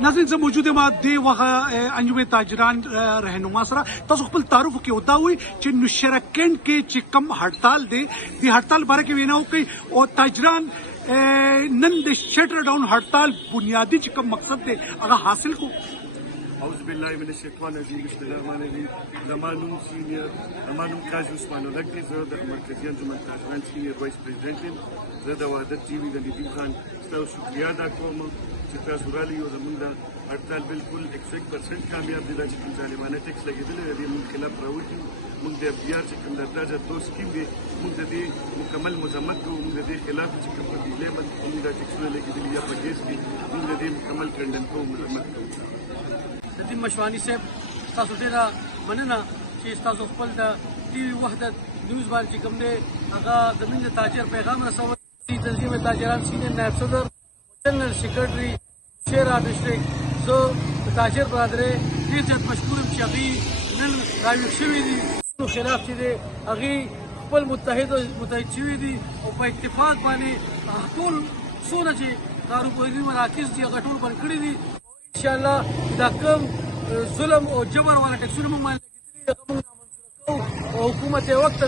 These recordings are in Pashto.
ناظرین زه موجود یم دې وخت انجمن تاجران رهنما سره تاسو خپل تعارف وکړئ او دا وایي چې نوشیرکند کې چې کوم هړتال دی د هړتال باره کې وینا وکړئ او تاجران نن د شټر ډاون هړتال بنیادي چې کوم مقصد دی هغه حاصل کړو. أعوذ بالله من الشيطان الرجيم بسم الله الرحمن الرحيم زمانم سینیر زمانم کاج عثمان ولک دی زه د مرکزي انجمن تاجران سینیر وایس پریزیډنټ یم. زه د وحدت ټي وي د ندیم خان ستاسو شکریا ادا کوم چې تاسو رالي او زموږ د هړتال بالکل 100% کامیاب دي. دا چې کوم ظالمانه ټیکس لګېدلی دی موږ خلاف راوځو. موږ د اف ډي آر چې کوم د تاجر دو سکیم دی موږ د دې مکمل مذمت کوو. موږ د دې خلاف چې کوم په بجلۍ باندې موږ دا ټیکسونه لګېدلي یا په ګیس کې موږ د دې مکمل کنډن کوو مذمت کوو. ندیم مشوانی صاحب تاسو ډیره مننه چې تاسو خپل د ټي وي وحدت نیوز باندې چې کوم دی هغه زموږ د تاجر پیغام رسوي. تنظیم تاجران سینئر نائب صدر جنرل سیکرټري شیرا ډسټریکټ زه د تاجر برادرۍ ډېر زیات مشکور یم چې هغوی نن راویښ شوي دي خلاف چې دی هغوی خپل متحد شوي دي او په اتفاق باندې ټول څونه چې کاروباري مراکز دي هغه ټول بند کړي دي. انشاءالله دا کوم ظلم او جبر والا ټیکسونه موږ باندې لګېدلي هغه موږ نامنظوره کوو او حکومت یې وخت ته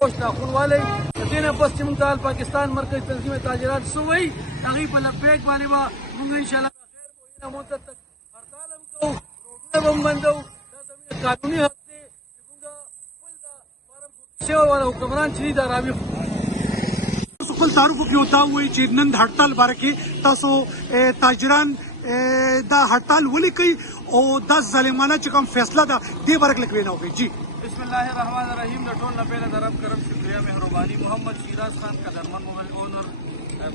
هوش ناخون والی. د دې نه پس چې موږ ته پاکستان مرکز تنظیم تاجران څه وایي هغوی په لبیک باندې به موږ انشاءالله غیر معینه مدت تک هړتال هم کوو روډونه به هم بندوو. دا زموږ قانوني حق دی چې موږ خپل د فارم شوی والا حکمران چې دي دا راویښ خپل تعارف وکړئ او دا وایي چې نن د هړتال باره کې تاسو تاجران دا هړتال ولیکئ او دا ظالمانه چې کوم فیصله ده دې باره کې لږ وینا وکړئ. جی بسم الله الرحمن الرحیم. د ټول نه پهله د رب کرم شکریہ مهرباني محمد شیراز خان قدرمن موبایل اونر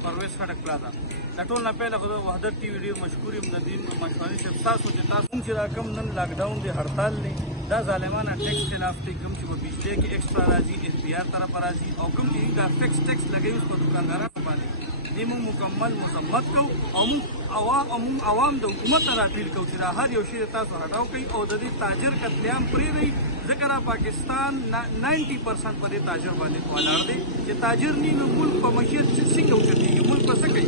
پرویز خټک پلازا. د ټول نه پهله خو د وحدت ټي وي ډېر مشکور یم ندیم مشوانی صاحب تاسو چې تاسو چې را کوم نن لاکډاون دی هړتال دی دا ظالمانه ټیکس خلاف دی کوم چې په بجلۍ کې ایکسټرا راځي اف پي آر طرف راځي او کوم چې دا ټیکس لګوي اوس په دکاندارانو باندې دې موږ مکمل مذمت کوو او موږ عوام د حکومت نه راپیل کوو چې دا هر یو شی تاسو هټاو کوئ او د دې تاجر قتلیعام پرېږدئ. ځکه را پاکستان 90% په دې تاجر باندې ولاړ دی چې تاجر نی نو ملک په معیشت څه کوي ملک په څه کوي.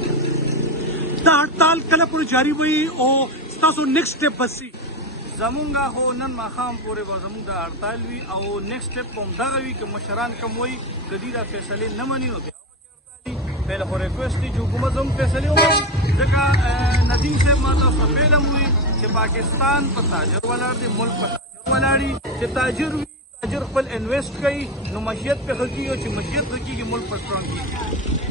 دا هړتال کله پورې جاري وي او ستاسو نیکسټ سټیپ بس شي؟ زمونږ خو نن ماښام پورې به زمونږ د هړتال وي او نیکسټ سټیپ به همدغه وي که مشران کوم وایي که دوی دا فیصلې نه مني نو پهله خو ریکویسټ دی چې حکومت زموږ فیصلې ومني. ځکه ندیم صاحب ما تاسو ته پهله هم وایي چې پاکستان په تاجر ولاړ دی ملک په تاجر ولاړ وي چې تاجر وي تاجر خپل انویسټ کوي نو معیشت پې ښه کېږي او چې معیشت ښه کېږي ملک په سټرانګ کېږي.